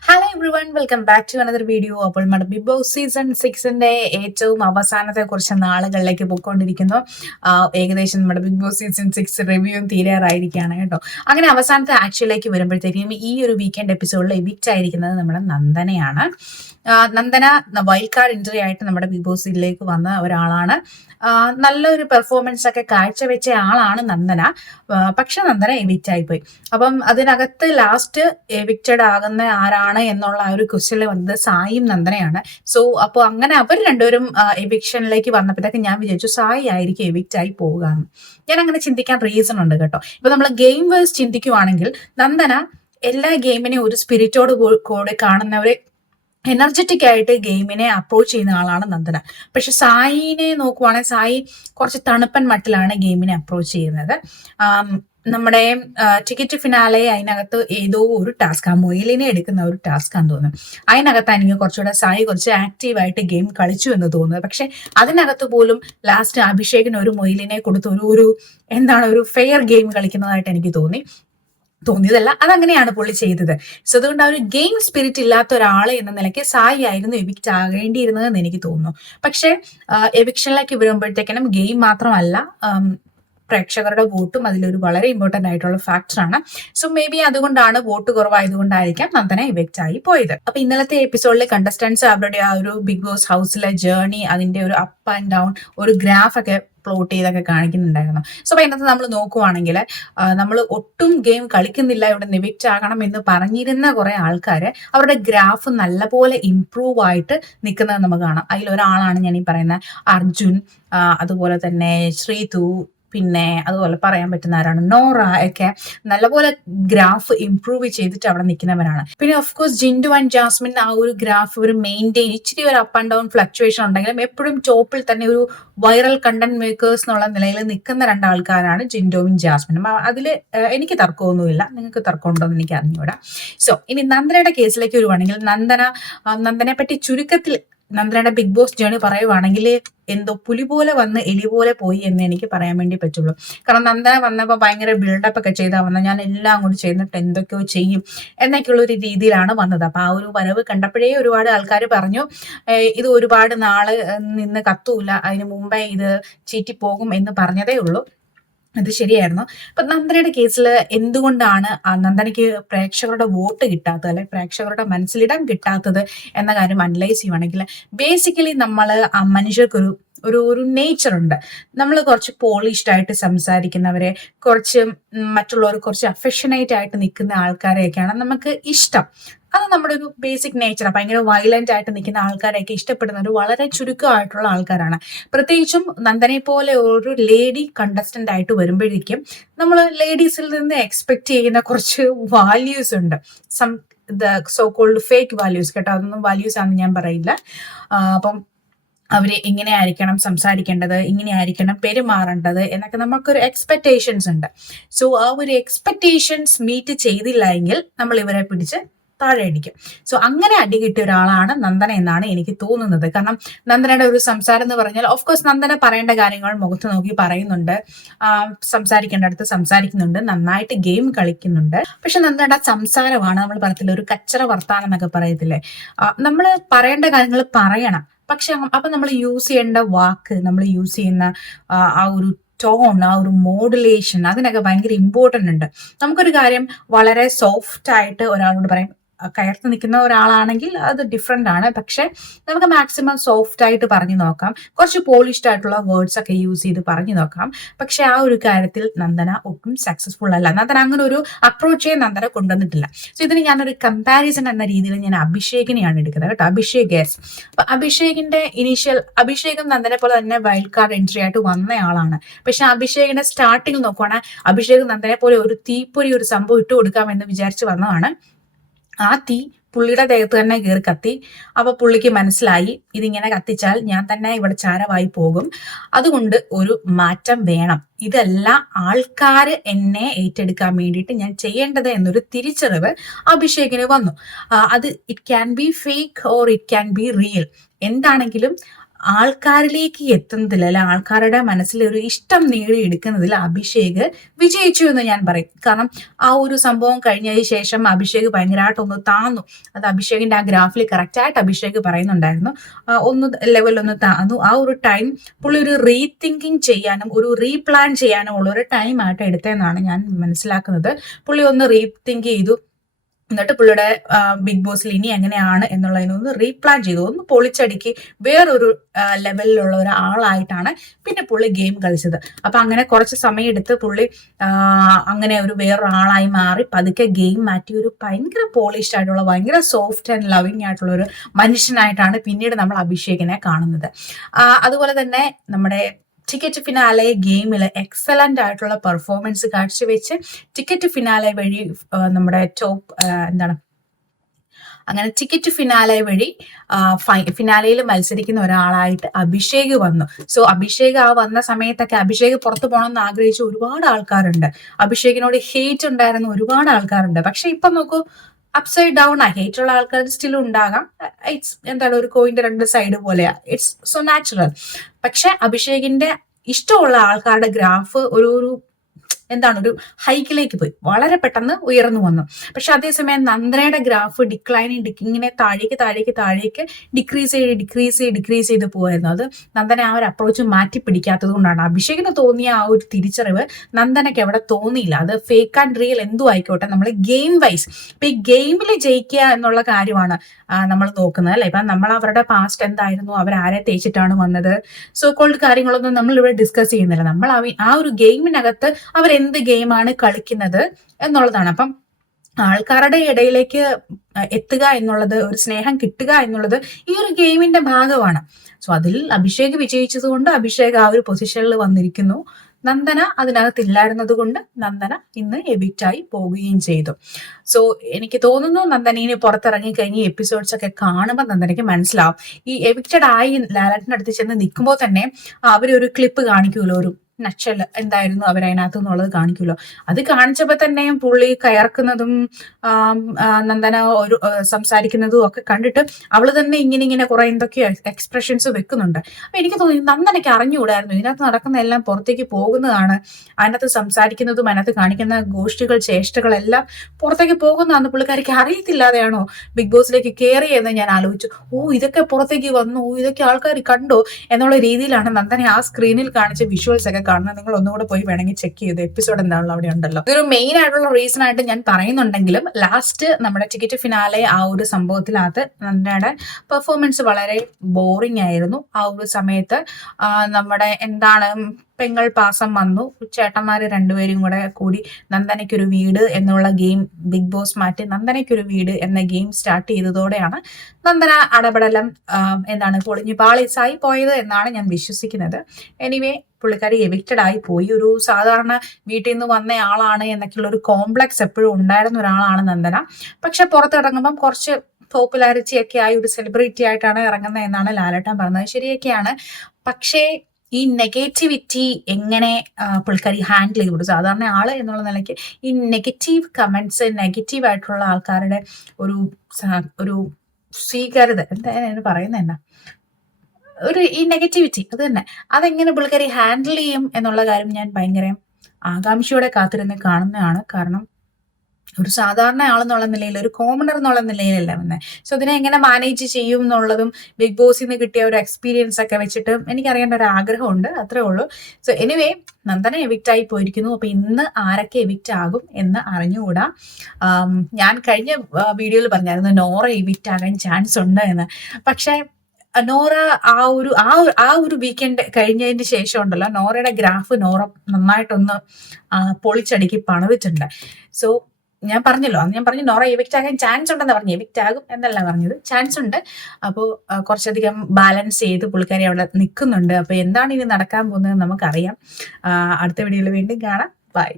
Hello everyone, welcome back to another video. അപ്പോൾ നമ്മുടെ big boss season 6ന്റെ ഏറ്റവും അവസാനത്തെ കുറച്ച് നാളുകളിലേക്ക് പോയിക്കൊണ്ടിരിക്കുന്നു. ഏകദേശം നമ്മുടെ ബിഗ് ബോസ് സീസൺ 6 റിവ്യൂ തീരാറായിരിക്കുകയാണ് കേട്ടോ. അങ്ങനെ അവസാനത്തെ ആക്ച്വലിലേക്ക് വരുമ്പോഴത്തേക്കും ഈ ഒരു വീക്കെൻഡ് എപ്പിസോഡിൽ എവിക്റ്റ് ആയിരിക്കുന്നത് നമ്മുടെ നന്ദനയാണ്. നന്ദന വൈൽഡ് കാർഡ് എൻട്രി ആയിട്ട് നമ്മുടെ ബിഗ് ബോസിലേക്ക് വന്ന ഒരാളാണ്. നല്ലൊരു പെർഫോമൻസ് ഒക്കെ കാഴ്ചവെച്ച ആളാണ് നന്ദന. പക്ഷെ നന്ദന എവിക്റ്റ് ആയിപ്പോയി. അപ്പം അതിനകത്ത് ലാസ്റ്റ് എവിക്റ്റഡ് ആകുന്ന ആരാണ് എന്നുള്ള ആ ഒരു ക്വസ്റ്റ്യനിൽ വന്നത് സായിയും നന്ദനയാണ്. സോ അപ്പോൾ അങ്ങനെ അവർ രണ്ടുപേരും എവിക്ഷനിലേക്ക് വന്നപ്പോഴത്തേക്ക് ഞാൻ വിചാരിച്ചു സായി ആയിരിക്കും എവിക്റ്റ് ആയി പോകുക എന്ന്. ഞാൻ അങ്ങനെ ചിന്തിക്കാൻ റീസൺ ഉണ്ട് കേട്ടോ. ഇപ്പൊ നമ്മൾ ഗെയിം വേഴ്സ് ചിന്തിക്കുവാണെങ്കിൽ നന്ദന എല്ലാ ഗെയിമിനെയും ഒരു സ്പിരിറ്റോട് കൂടെ കാണുന്നവരെ എനർജറ്റിക് ആയിട്ട് ഗെയിമിനെ അപ്രോച്ച് ചെയ്യുന്ന ആളാണ് നന്ദന. പക്ഷെ സായിനെ നോക്കുവാണെങ്കിൽ സായി കുറച്ച് തണുപ്പൻ മട്ടിലാണ് ഗെയിമിനെ അപ്രോച്ച് ചെയ്യുന്നത്. നമ്മുടെ ടിക്കറ്റ് ഫിനാലെ അതിനകത്ത് ഏതോ ഒരു ടാസ്ക്, ആ മൊയിലിനെ എടുക്കുന്ന ഒരു ടാസ്ക് ആണെന്ന് തോന്നുന്നു. അതിനകത്ത് എനിക്ക് കുറച്ചുകൂടെ സായി കുറച്ച് ആക്റ്റീവായിട്ട് ഗെയിം കളിച്ചു എന്ന് തോന്നുന്നത്. പക്ഷെ അതിനകത്ത് പോലും ലാസ്റ്റ് അഭിഷേകിന് ഒരു മൊയിലിനെ കൊടുത്ത് ഒരു ഒരു ഫെയർ ഗെയിം കളിക്കുന്നതായിട്ട് എനിക്ക് തോന്നിയതല്ല, അതങ്ങനെയാണ് പുള്ളി ചെയ്തത്. സോ അതുകൊണ്ട് ആ ഒരു ഗെയിം സ്പിരിറ്റ് ഇല്ലാത്ത ഒരാള് എന്ന നിലയ്ക്ക് സായി ആയിരുന്നു എവിക്റ്റ് ആകേണ്ടിയിരുന്നതെന്ന് എനിക്ക് തോന്നുന്നു. പക്ഷെ എവിക്ഷനിലേക്ക് വരുമ്പോഴത്തേക്കിനും ഗെയിം മാത്രമല്ല, പ്രേക്ഷകരുടെ വോട്ടും അതിലൊരു വളരെ ഇമ്പോർട്ടന്റ് ആയിട്ടുള്ള ഫാക്ടറാണ്. സോ മേ ബി അതുകൊണ്ടാണ് വോട്ട് കുറവായതുകൊണ്ടായിരിക്കാം നന്ദന ഇവക്റ്റ് ആയി പോയത്. അപ്പൊ ഇന്നലത്തെ എപ്പിസോഡിലെ കണ്ടസ്റ്റൻസ് അവരുടെ ആ ഒരു ബിഗ് ബോസ് ഹൗസിലെ ജേർണി, അതിന്റെ ഒരു അപ്പ് ആൻഡ് ഡൗൺ, ഒരു ഗ്രാഫ് ഒക്കെ പ്ലോട്ട് ചെയ്തൊക്കെ കാണിക്കുന്നുണ്ടായിരുന്നു. സോ അപ്പൊ ഇതിനകത്ത് നമ്മൾ നോക്കുവാണെങ്കിൽ നമ്മൾ ഒട്ടും ഗെയിം കളിക്കുന്നില്ല, ഇവിടെ എവിക്റ്റ് ആകണം എന്ന് പറഞ്ഞിരുന്ന കുറെ ആൾക്കാർ അവരുടെ ഗ്രാഫ് നല്ലപോലെ ഇംപ്രൂവ് ആയിട്ട് നിൽക്കുന്നത് നമുക്ക് കാണാം. അതിലൊരാളാണ് ഞാൻ ഈ പറയുന്ന അർജുൻ, അതുപോലെ തന്നെ ശ്രീതു, പിന്നെ അതുപോലെ പറയാൻ പറ്റുന്ന ആരാണ് നോറ ഒക്കെ നല്ലപോലെ ഗ്രാഫ് ഇംപ്രൂവ് ചെയ്തിട്ട് അവിടെ നിൽക്കുന്നവരാണ്. പിന്നെ ഓഫ് കോഴ്സ് ജിൻഡു ആൻഡ് ജാസ്മിൻ ആ ഒരു ഗ്രാഫ് ഒരു മെയിൻറ്റെയിൻ, ഇച്ചിരി ഒരു അപ്പ് ആൻഡ് ഡൗൺ ഫ്ലക്ച്വേഷൻ ഉണ്ടെങ്കിലും എപ്പോഴും ടോപ്പിൽ തന്നെ ഒരു വൈറൽ കണ്ടന്റ് മേക്കേഴ്സ് എന്നുള്ള നിലയിൽ നിൽക്കുന്ന രണ്ടാൾക്കാരാണ് ജിൻഡോയും ജാസ്മിനും. അതിൽ എനിക്ക് തർക്കമൊന്നുമില്ല, നിങ്ങൾക്ക് തർക്കമുണ്ടോ എന്ന് എനിക്ക് അറിഞ്ഞൂടാ. സോ ഇനി നന്ദനയുടെ കേസിലേക്ക് വരുവാണെങ്കിൽ നന്ദനെ പറ്റി ചുരുക്കത്തിൽ നന്ദനയുടെ ബിഗ് ബോസ് ജേണി പറയുവാണെങ്കിൽ എന്തോ പുലി പോലെ വന്ന് എലി പോലെ പോയി എന്ന് എനിക്ക് പറയാൻ വേണ്ടി പറ്റുള്ളൂ. കാരണം നന്ദന വന്നപ്പോൾ ഭയങ്കര ബിൽഡപ്പ് ഒക്കെ ചെയ്താ വന്ന, ഞാൻ എല്ലാം കൂടി ചെയ്തിട്ട് എന്തൊക്കെയോ ചെയ്യും എന്നൊക്കെയുള്ള ഒരു രീതിയിലാണ് വന്നത്. അപ്പൊ ആ ഒരു വരവ് കണ്ടപ്പോഴേ ഒരുപാട് ആൾക്കാർ പറഞ്ഞു ഇത് ഒരുപാട് നാള് നിന്ന് കത്തൂല, അതിന് മുമ്പേ ഇത് ചീറ്റിപ്പോകും എന്ന് പറഞ്ഞതേ ഉള്ളൂ. അത് ശരിയായിരുന്നു. അപ്പൊ നന്ദനയുടെ കേസിൽ എന്തുകൊണ്ടാണ് നന്ദനയ്ക്ക് പ്രേക്ഷകരുടെ വോട്ട് കിട്ടാത്തത്, അല്ലെ പ്രേക്ഷകരുടെ മനസ്സിലിടം കിട്ടാത്തത് എന്ന കാര്യം അനലൈസ് ചെയ്യുവാണെങ്കിൽ ബേസിക്കലി മനുഷ്യർക്കൊരു ഒരു നേച്ചർ ഉണ്ട്. നമ്മൾ കുറച്ച് പോളിഷ്ഡ് ആയിട്ട് സംസാരിക്കുന്നവരെ, കുറച്ച് മറ്റുള്ളവർ കുറച്ച് അഫെക്ഷനേറ്റ് ആയിട്ട് നിൽക്കുന്ന ആൾക്കാരെയൊക്കെയാണ് നമുക്ക് ഇഷ്ടം. അത് നമ്മുടെ ഒരു ബേസിക് നേച്ചറാണ്. ഭയങ്കര വയലന്റ് ആയിട്ട് നിൽക്കുന്ന ആൾക്കാരെയൊക്കെ ഇഷ്ടപ്പെടുന്ന ഒരു വളരെ ചുരുക്കമായിട്ടുള്ള ആൾക്കാരാണ്. പ്രത്യേകിച്ചും നന്ദനെ പോലെ ഒരു ലേഡി കണ്ടസ്റ്റന്റ് ആയിട്ട് വരുമ്പോഴേക്കും നമ്മൾ ലേഡീസിൽ നിന്ന് എക്സ്പെക്ട് ചെയ്യുന്ന കുറച്ച് വാല്യൂസ് ഉണ്ട്. സോ കോൾഡ് ഫേക്ക് വാല്യൂസ് കേട്ടോ, അതൊന്നും വാല്യൂസ് ആണെന്ന് ഞാൻ പറയില്ല. അപ്പം അവര് ഇങ്ങനെയായിരിക്കണം സംസാരിക്കേണ്ടത്, ഇങ്ങനെയായിരിക്കണം പെരുമാറേണ്ടത് എന്നൊക്കെ നമുക്കൊരു എക്സ്പെക്ടേഷൻസ് ഉണ്ട്. സോ ആ ഒരു എക്സ്പെക്ടേഷൻസ് മീറ്റ് ചെയ്തില്ല എങ്കിൽ നമ്മൾ ഇവരെ പിടിച്ച് താഴെ അടിക്കും. സോ അങ്ങനെ അടി കിട്ടിയ ഒരാളാണ് നന്ദന എന്നാണ് എനിക്ക് തോന്നുന്നത്. കാരണം നന്ദനയുടെ ഒരു സംസാരം എന്ന് പറഞ്ഞാൽ ഓഫ് കോഴ്സ് നന്ദന പറയേണ്ട കാര്യങ്ങൾ മുഖത്ത് നോക്കി പറയുന്നുണ്ട്, സംസാരിക്കേണ്ടടുത്ത് സംസാരിക്കുന്നുണ്ട്, നന്നായിട്ട് ഗെയിം കളിക്കുന്നുണ്ട്. പക്ഷെ നന്ദനയുടെ സംസാരമാണ്, നമ്മൾ പറയത്തില്ല ഒരു കച്ചറ വർത്താനം എന്നൊക്കെ പറയത്തില്ലേ, നമ്മൾ പറയേണ്ട കാര്യങ്ങൾ പറയണം. പക്ഷെ അപ്പൊ നമ്മൾ യൂസ് ചെയ്യേണ്ട വാക്ക്, നമ്മൾ യൂസ് ചെയ്യുന്ന ആ ഒരു ടോൺ, ആ ഒരു മോഡുലേഷൻ, അതിനൊക്കെ ഭയങ്കര ഇമ്പോർട്ടന്റ് ഉണ്ട്. നമുക്കൊരു കാര്യം വളരെ സോഫ്റ്റ് ആയിട്ട് ഒരാളോട് പറയും, കയർത്ത് നിൽക്കുന്ന ഒരാളാണെങ്കിൽ അത് ഡിഫറെന്റ് ആണ്. പക്ഷെ നമുക്ക് മാക്സിമം സോഫ്റ്റ് ആയിട്ട് പറഞ്ഞു നോക്കാം, കുറച്ച് പോളിഷ്ഡ് ആയിട്ടുള്ള വേർഡ്സ് ഒക്കെ യൂസ് ചെയ്ത് പറഞ്ഞു നോക്കാം. പക്ഷെ ആ ഒരു കാര്യത്തിൽ നന്ദന ഒട്ടും സക്സസ്ഫുൾ അല്ല. നന്ദന അങ്ങനെ ഒരു അപ്രോച്ചേ നന്ദന കൊണ്ടുവന്നിട്ടില്ല. സോ ഇതിന് ഞാനൊരു കമ്പാരിസൺ എന്ന രീതിയിൽ ഞാൻ അഭിഷേകിനെയാണ് എടുക്കുന്നത് കേട്ടോ. അഭിഷേക് യെസ്. അപ്പൊ അഭിഷേകും നന്ദനെ പോലെ തന്നെ വൈൽഡ് കാർഡ് എൻട്രി ആയിട്ട് വന്നയാളാണ്. പക്ഷെ അഭിഷേകിന്റെ സ്റ്റാർട്ടിങ് നോക്കുവാണെങ്കിൽ അഭിഷേക് നന്ദനെ പോലെ ഒരു തീപ്പൊരി ഒരു സംഭവം ഇട്ട് കൊടുക്കാമെന്ന് വിചാരിച്ച് വന്നതാണ്. ആ തീ പുള്ളിയുടെ ദേഹത്ത് തന്നെ കയറി കത്തി. അപ്പൊ പുള്ളിക്ക് മനസ്സിലായി ഇതിങ്ങനെ കത്തിച്ചാൽ ഞാൻ തന്നെ ഇവിടെ ചാരമായി പോകും, അതുകൊണ്ട് ഒരു മാറ്റം വേണം, ഇതല്ല ആൾക്കാര് എന്നെ ഏറ്റെടുക്കാൻ വേണ്ടിയിട്ട് ഞാൻ ചെയ്യേണ്ടത് എന്നൊരു തിരിച്ചറിവ് അഭിഷേകിന് വന്നു. അത് it can be fake or it can be real, എന്താണെങ്കിലും ആൾക്കാരിലേക്ക് എത്തുന്നതിൽ അല്ലെ ആൾക്കാരുടെ മനസ്സിൽ ഒരു ഇഷ്ടം നേടിയെടുക്കുന്നതിൽ അഭിഷേക് വിജയിച്ചു എന്ന് ഞാൻ പറയും. കാരണം ആ ഒരു സംഭവം കഴിഞ്ഞതിന് ശേഷം അഭിഷേക് ഭയങ്കരമായിട്ടൊന്ന് താന്നു. അത് അഭിഷേകിന്റെ ആ ഗ്രാഫിൽ കറക്റ്റായിട്ട് അഭിഷേക് പറയുന്നുണ്ടായിരുന്നു. ഒന്ന് ലെവലൊന്ന് താന്നു. ആ ഒരു ടൈം പുള്ളി ഒരു റീതിങ്കിങ് ചെയ്യാനും ഒരു റീപ്ലാൻ ചെയ്യാനും ഉള്ള ഒരു ടൈം ആയിട്ട് എടുത്തതെന്നാണ് ഞാൻ മനസ്സിലാക്കുന്നത്. പുള്ളി ഒന്ന് റീതിങ്ക് ചെയ്തു. എന്നിട്ട് പുള്ളിയുടെ ബിഗ് ബോസിൽ ഇനി എങ്ങനെയാണ് എന്നുള്ളതിനൊന്ന് റീപ്ലാൻ ചെയ്തു, ഒന്ന് പൊളിച്ചടുക്കി വേറൊരു ലെവലിലുള്ള ഒരാളായിട്ടാണ് പിന്നെ പുള്ളി ഗെയിം കളിച്ചത്. അപ്പൊ അങ്ങനെ കുറച്ച് സമയം എടുത്ത് പുള്ളി അങ്ങനെ ഒരു വേറൊരാളായി മാറി പതുക്കെ ഗെയിം മാറ്റി ഒരു ഭയങ്കര പോളിഷ്ഡ് ആയിട്ടുള്ള ഭയങ്കര സോഫ്റ്റ് ആൻഡ് ലവിങ് ആയിട്ടുള്ള ഒരു മനുഷ്യനായിട്ടാണ് പിന്നീട് നമ്മൾ അഭിഷേകിനെ കാണുന്നത്. അതുപോലെ തന്നെ നമ്മുടെ ടിക്കറ്റ് ഫിനാലെ ഗെയിമിൽ എക്സലന്റ് ആയിട്ടുള്ള പെർഫോമൻസ് കാഴ്ചവെച്ച് ടിക്കറ്റ് ഫിനാലെ വഴി നമ്മുടെ അങ്ങനെ ടിക്കറ്റ് ഫിനാലെ വഴി ഫിനാലയിൽ മത്സരിക്കുന്ന ഒരാളായിട്ട് അഭിഷേക് വന്നു. സോ അഭിഷേക് വന്ന സമയത്തൊക്കെ അഭിഷേക് പുറത്തു പോകണമെന്ന് ആഗ്രഹിച്ച ഒരുപാട് ആൾക്കാരുണ്ട്. അഭിഷേകിനോട് ഹേറ്റ് ഉണ്ടായിരുന്ന ഒരുപാട് ആൾക്കാരുണ്ട്. പക്ഷെ ഇപ്പൊ നോക്കൂ, അപ്സൈഡ് ഡൗൺ ആ. ഹേറ്റുള്ള ആൾക്കാർ സ്റ്റിൽ ഉണ്ടാകാം. ഇറ്റ്സ് ഒരു കോയിന്റെ രണ്ട് സൈഡ് പോലെയാ. It's so natural. പക്ഷെ അഭിഷേകിന്റെ ഇഷ്ടമുള്ള ആൾക്കാരുടെ ഗ്രാഫ് ഒരു ഒരു ഹൈക്കിലേക്ക് പോയി, വളരെ പെട്ടെന്ന് ഉയർന്നു വന്നു. പക്ഷെ അതേസമയം നന്ദനയുടെ ഗ്രാഫ് ഇങ്ങനെ താഴേക്ക് ഡിക്രീസ് ചെയ്ത് പോയിരുന്നു. അത് നന്ദന ആ ഒരു അപ്രോച്ച് മാറ്റി പിടിക്കാത്തത് കൊണ്ടാണ്. അഭിഷേകിന് തോന്നിയ ആ ഒരു തിരിച്ചറിവ് നന്ദനയ്ക്ക് അവിടെ തോന്നിയില്ല. അത് ഫേക്ക് ആൻഡ് റിയൽ എന്തോ ആയിക്കോട്ടെ, നമ്മൾ ഗെയിം വൈസ് ഇപ്പൊ ഈ ഗെയിമിൽ ജയിക്കുക എന്നുള്ള കാര്യമാണ് നമ്മൾ നോക്കുന്നത് അല്ലെ. ഇപ്പൊ നമ്മൾ അവരുടെ പാസ്റ്റ് എന്തായിരുന്നു, അവരാരെ തേച്ചിട്ടാണ് വന്നത്, സോ കോൾഡ് കാര്യങ്ങളൊന്നും നമ്മൾ ഇവിടെ ഡിസ്കസ് ചെയ്യുന്നില്ല. നമ്മൾ ആ ഒരു ഗെയിമിനകത്ത് അവരെന്ത് ഗെയിമാണ് കളിക്കുന്നത് എന്നുള്ളതാണ്. അപ്പം ആൾക്കാരുടെ ഇടയിലേക്ക് എത്തുക എന്നുള്ളത്, ഒരു സ്നേഹം കിട്ടുക എന്നുള്ളത് ഈ ഒരു ഗെയിമിന്റെ ഭാഗമാണ്. സോ അതിൽ അഭിഷേക് വിജയിച്ചത് കൊണ്ട് അഭിഷേക് ആ ഒരു പൊസിഷനിൽ വന്നിരിക്കുന്നു. നന്ദന അതിനകത്തില്ലായിരുന്നത് കൊണ്ട് നന്ദന ഇന്ന് എവിക്റ്റായി പോവുകയും ചെയ്തു. സോ എനിക്ക് തോന്നുന്നു നന്ദന പുറത്തിറങ്ങി കഴിഞ്ഞ് എപ്പിസോഡ്സ് ഒക്കെ കാണുമ്പോൾ നന്ദനയ്ക്ക് മനസ്സിലാവും. ഈ എവിക്റ്റഡ് ആയി ലാലേട്ടൻ്റെ അടുത്ത് ചെന്ന് നിൽക്കുമ്പോൾ തന്നെ അവരൊരു ക്ലിപ്പ് കാണിക്കുമല്ലോ, ഒരു നച്ചൽ എന്തായിരുന്നു അവരതിനകത്ത് എന്നുള്ളത് കാണിക്കുമല്ലോ. അത് കാണിച്ചപ്പോൾ തന്നെ പുള്ളി കയർക്കുന്നതും നന്ദന ഒരു സംസാരിക്കുന്നതും ഒക്കെ കണ്ടിട്ട് അവള് തന്നെ ഇങ്ങനെ കുറെ എന്തൊക്കെയോ എക്സ്പ്രഷൻസ് വെക്കുന്നുണ്ട്. അപ്പൊ എനിക്ക് തോന്നി നന്ദനയ്ക്ക് അറിഞ്ഞുകൂടായിരുന്നു ഇതിനകത്ത് നടക്കുന്ന എല്ലാം പുറത്തേക്ക് പോകുന്നതാണ്, അതിനകത്ത് സംസാരിക്കുന്നതും അതിനകത്ത് കാണിക്കുന്ന ഗോഷ്ഠികൾ ചേഷ്ടകളെല്ലാം പുറത്തേക്ക് പോകുന്നതാണ്. പുള്ളിക്കാരിക്ക് അറിയത്തില്ലാതെയാണോ ബിഗ് ബോസിലേക്ക് കയറിയെന്ന് ഞാൻ ആലോചിച്ചു. ഇതൊക്കെ പുറത്തേക്ക് വന്നു, ഇതൊക്കെ ആൾക്കാർ കണ്ടോ എന്നുള്ള രീതിയിലാണ് നന്ദന ആ സ്ക്രീനിൽ കാണിച്ച വിഷ്വൽസ് ഒക്കെ കാണുന്നത്. നിങ്ങൾ ഒന്നുകൂടെ പോയി വേണമെങ്കിൽ ചെക്ക് ചെയ്ത് എപ്പിസോഡ് എന്താണല്ലോ അവിടെ ഉണ്ടല്ലോ. ഇതൊരു മെയിൻ ആയിട്ടുള്ള റീസൺ ആയിട്ട് ഞാൻ പറയുന്നുണ്ടെങ്കിലും ലാസ്റ്റ് നമ്മുടെ ടിക്കറ്റ് ഫിനാലെ ആ ഒരു സംഭവത്തിനകത്ത് നന്ദനയുടെ പെർഫോമൻസ് വളരെ ബോറിംഗ് ആയിരുന്നു. ആ ഒരു സമയത്ത് നമ്മുടെ പെങ്ങൾ പാസം വന്നു, ചേട്ടന്മാര് രണ്ടുപേരും കൂടി നന്ദനയ്ക്കൊരു വീട് എന്നുള്ള ഗെയിം ബിഗ് ബോസ് മാറ്റി നന്ദനയ്ക്കൊരു വീട് എന്ന ഗെയിം സ്റ്റാർട്ട് ചെയ്തതോടെയാണ് നന്ദന അടപടലം പൊളിഞ്ഞു പാളീസായി പോയത് എന്നാണ് ഞാൻ വിശ്വസിക്കുന്നത്. എനിവേ പുള്ളിക്കാരി എവിക്റ്റഡ് ആയി പോയി. ഒരു സാധാരണ വീട്ടിൽ നിന്ന് വന്ന ആളാണ് എന്നൊക്കെയുള്ള ഒരു കോംപ്ലക്സ് എപ്പോഴും ഉണ്ടായിരുന്ന ഒരാളാണ് നന്ദന. പക്ഷെ പുറത്തിറങ്ങുമ്പം കുറച്ച് പോപ്പുലാരിറ്റി ഒക്കെ ആയി ഒരു സെലിബ്രിറ്റി ആയിട്ടാണ് ഇറങ്ങുന്നത് എന്നാണ് ലാലേട്ടൻ പറഞ്ഞത്. ശരിയൊക്കെയാണ്. പക്ഷേ ഈ നെഗറ്റിവിറ്റി എങ്ങനെ പുള്ളിക്കാരി ഹാൻഡിൽ ചെയ്തു? സാധാരണ ആള് എന്നുള്ള നിലയ്ക്ക് ഈ നെഗറ്റീവ് കമന്റ്സ്, നെഗറ്റീവ് ആയിട്ടുള്ള ആൾക്കാരുടെ ഒരു സ്വീകാര്യത എന്തായാലും പറയുന്നത് ഈ നെഗറ്റിവിറ്റി അത് തന്നെ, അതെങ്ങനെ പുള്ളിക്കാരി ഹാൻഡിൽ ചെയ്യും എന്നുള്ള കാര്യം ഞാൻ ഭയങ്കര ആകാംക്ഷയോടെ കാത്തിരുന്ന് കാണുന്നതാണ്. കാരണം ഒരു സാധാരണ ആളെന്നുള്ള നിലയിൽ, ഒരു കോമണർ എന്നുള്ള നിലയിലല്ല വന്നത്. സോ ഇതിനെ എങ്ങനെ മാനേജ് ചെയ്യും എന്നുള്ളതും ബിഗ് ബോസിൽ നിന്ന് കിട്ടിയ ഒരു എക്സ്പീരിയൻസ് ഒക്കെ വെച്ചിട്ട് എനിക്കറിയേണ്ട ഒരു ആഗ്രഹമുണ്ട്, അത്രേ ഉള്ളൂ. സോ എനിവേ നന്ദന എവിക്റ്റ് ആയി പോയിരിക്കുന്നു. അപ്പൊ ഇന്ന് ആരൊക്കെ എവിക്റ്റ് ആകും എന്ന് അറിഞ്ഞുകൂടാ. ഞാൻ കഴിഞ്ഞ വീഡിയോയിൽ പറഞ്ഞായിരുന്നു നോറ എവിക്റ്റ് ആകാൻ ചാൻസ് ഉണ്ട് എന്ന്. പക്ഷെ നോറ ആ ഒരു വീക്കെൻഡ് കഴിഞ്ഞതിന് ശേഷം ഉണ്ടല്ലോ, നോറയുടെ ഗ്രാഫ് നോറ നന്നായിട്ടൊന്ന് പൊളിച്ചടുക്കി പണിതിട്ടുണ്ട്. സോ ഞാൻ പറഞ്ഞു നോറ എവിക്റ്റ് ആകാൻ ചാൻസ് ഉണ്ടെന്ന് പറഞ്ഞു. എവിക്റ്റ് ആകും എന്നല്ല പറഞ്ഞത്, ചാൻസ് ഉണ്ട്. അപ്പോൾ കുറച്ചധികം ബാലൻസ് ചെയ്ത് പുള്ളിക്കാരി അവിടെ നിൽക്കുന്നുണ്ട്. അപ്പൊ എന്താണ് ഇനി നടക്കാൻ പോകുന്നത് നമുക്കറിയാം. അടുത്ത വീഡിയോയിൽ വീണ്ടും കാണാം. ബൈ.